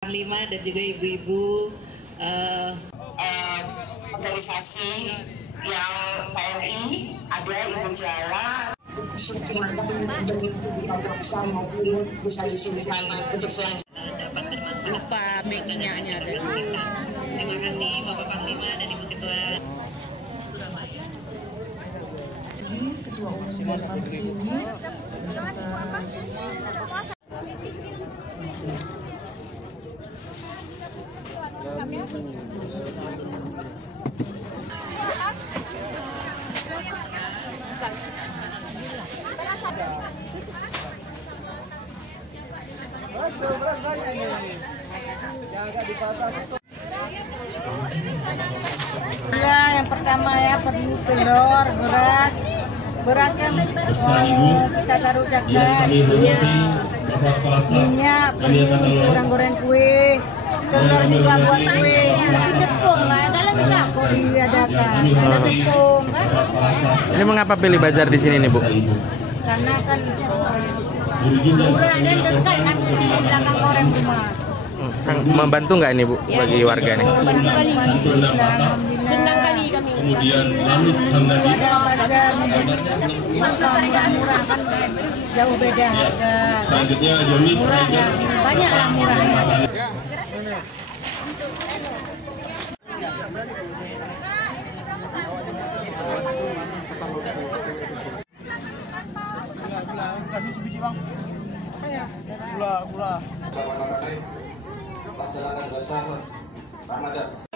Panglima dan juga ibu-ibu organisasi yang PMI, ada Ibu Jala. dapat bermanfaat kita. Terima kasih Bapak Panglima dan Ibu Ketua Surabaya. Ketua Umum Dewan Tinggi beserta yang pertama ya perlu telur, beras kan kita taruh jaga, minyak perlu goreng kue, telur juga buat kue, tapi tepung nggak ada lagi lah kok diadakan, ada tepung kan. Ini mengapa pilih bazar di sini nih Bu? Karena kan murah dan dekat kan di sini belakang korem rumah. Membantu nggak ini Bu bagi warga nih? Senang kali kami. Kemudian murah kan jauh beda harga. Murah ya, banyak lah murahnya. Gula. Laksanakan puasa Ramadan.